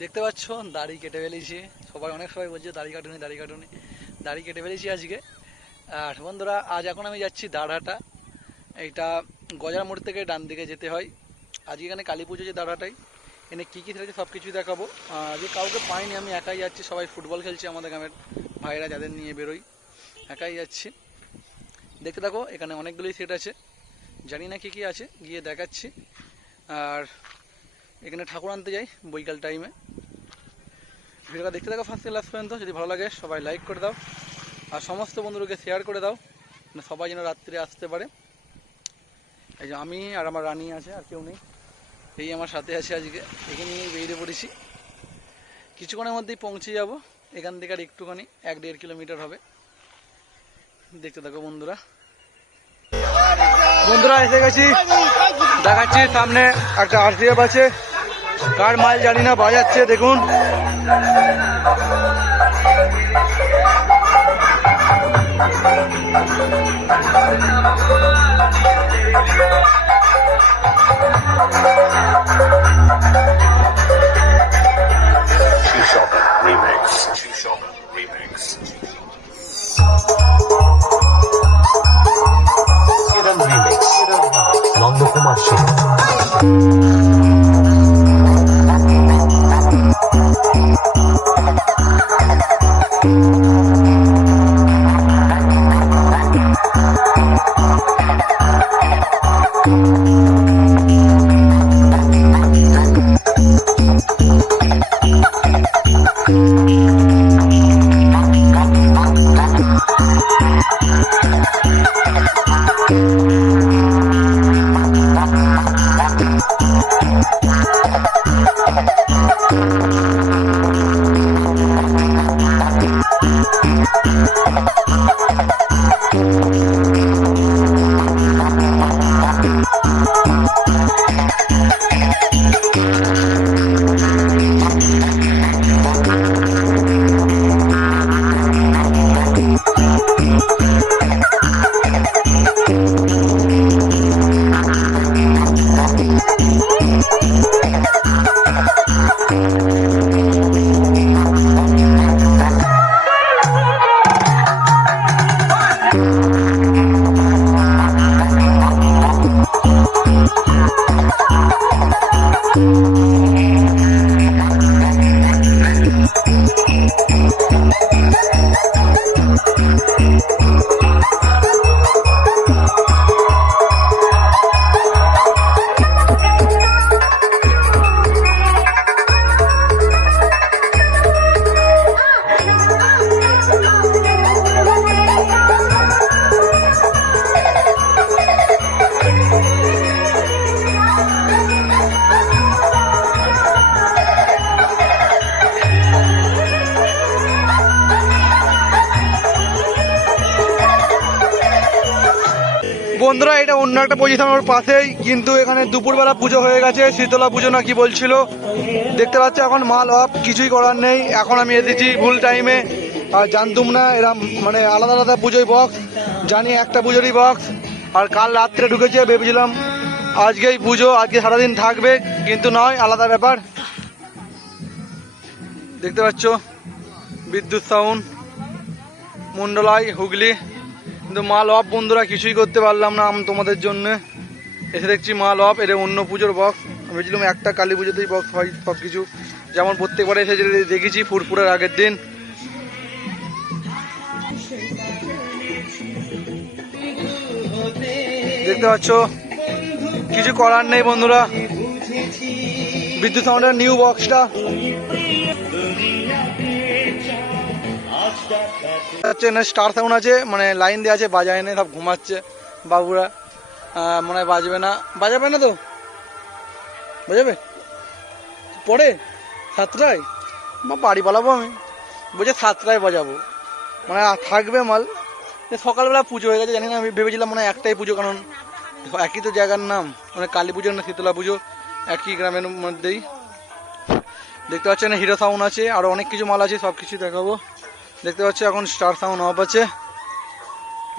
দেখতে পাচ্ছ? দাড়ি কেটে ফেলেছি। সবাই, অনেক সবাই বলছে দাড়ি কাটুনি দাড়ি কাটুনি। দাড়ি কেটে ফেলেছি আজকে। আর বন্ধুরা, আজ এখন আমি যাচ্ছি দাঁড়াটা। এইটা গজার মোড় থেকে ডান দিকে যেতে হয়। আজকে এখানে কালী পুজো যে দাঁড়াটাই, এনে কী কী থাকছে সব কিছুই দেখাবো আজকে কাউকে পাইনি, আমি একাই যাচ্ছি। সবাই ফুটবল খেলছে আমাদের গ্রামের ভাইরা যাদের নিয়ে বেরোই। একাই যাচ্ছি। দেখতে থাকো, এখানে অনেকগুলোই সেট আছে। জানি না কী কী আছে, গিয়ে দেখাচ্ছি। আর এখানে ঠাকুর আনতে যাই, বৈকাল টাইমে ভিডিওটা দেখতে থাকো ফার্স্ট লাস্ট পর্যন্ত, যদি ভালো লাগে সবাই লাইক করে দাও। আর সমস্ত বন্ধুদেরকে শেয়ার করে দাও মানে সবাই যেন রাত্রে আসতে পারে। এই যে আমি আর আমার রানী আছে, আর কেউ নেই। এই আমার সাথে আছে আজকে, এখানে নিয়ে বেরিয়ে পড়েছি। কিছুক্ষণের মধ্যেই পৌঁছে যাব, এখান থেকে আর একটুখানি, এক দেড় কিলোমিটার হবে। দেখতে থাকো বন্ধুরা। বন্ধুরা, এসে গেছি। দেখাচ্ছি সামনে একটা আরসিএফ আছে। কার মাল জানি না বাজাচ্ছে দেখুন। অন্য একটা পজিশন ওর পাশেই, কিন্তু এখানে দুপুরবেলা পুজো হয়ে গেছে, শীতলা পুজো না কি বলছিল। দেখতে পাচ্ছি এখন মাল অফ, কিছুই করার নেই। এখন আমি এসেছি ভুল টাইমে আর জানতুম না, এরা মানে আলাদা আলাদা পুজোয় বক্স জানি একটা পুজোরই বক্স আর কাল রাত্রে ঢুকেছে, ভেবেছিলাম আজকেই পুজো, আজকে সারাদিন থাকবে, কিন্তু নয়, আলাদা ব্যাপার। দেখতে পাচ্ছ, বিদ্যুৎ সাউন্ড মন্ডলাই হুগলি। কিন্তু মাল অফ বন্ধুরা, কিছুই করতে পারলাম না আমি তোমাদের জন্য। এসে দেখছি মাল অফ এটা অন্য পুজোর বক্স আমি ভেবেছিলাম একটা কালী পুজোতেই বক্স হয় সব কিছু যেমন প্রত্যেকবার এসে দেখেছি ফুরফুরের আগের দিন। দেখতে পাচ্ছ? কিছু করার নেই বন্ধুরা। বিদ্যুৎ নিউ বক্সটা হচ্ছে না স্টার সাউন্ড আছে মানে লাইন দেওয়া আছে, বাজায় না, সব ঘুমাচ্ছে, বাবুরা। মনে হয় বাজবে না। বাজাবে না তো? বাজাবে? পরে সাতটায়? বা বাড়ি পালাবো আমি। বলছে সাতটায় বাজাবো। মানে থাকবে মাল। সকালবেলা পুজো হয়ে গেছে, জানি না, আমি ভেবেছিলাম মানে একটাই পুজো, কারণ একই তো জায়গার নাম। মানে কালী পুজো না শীতলা পুজো, একই গ্রামের মধ্যেই। দেখতে পাচ্ছেন হিরো সাউন্ড আছে আরও অনেক কিছু মাল আছে সব কিছু দেখাবো। দেখতে পাচ্ছি এখন স্টার সাউন্ড অফ আছে।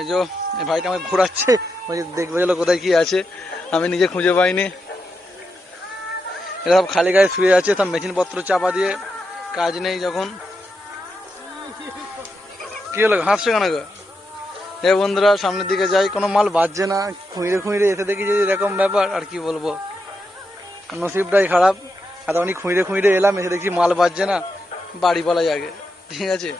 এই যে এই ভাইটা আমাকে ঘোরাচ্ছে। দেখবে চলো কোথায় কি আছে। আমি নিজে খুঁজে পাইনি। এরা সব খালি গায়ে শুয়ে আছে, সব মেশিন পত্র চাপা দিয়ে কাজ নেই যখন। কি হলো হাসছে কেন গো? এ বন্ধুরা, সামনের দিকে যাই। কোনো মাল বাজছে না। খুঁড়ে খুঁড়ে এসে দেখি যদি এরকম ব্যাপার, আর কি বলব? নসিবটাই খারাপ। আর তখনই খুঁড়ে খুঁড়ে এলাম, এসে দেখছি মাল বাজছে না। বাড়ি পালা যাগে ঠিক আছে?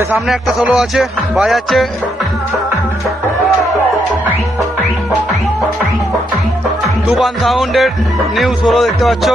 এই সামনে একটা সোলো আছে বাজাচ্ছে। তুফান সাউন্ডের নিউ সোলো দেখতে পাচ্ছ।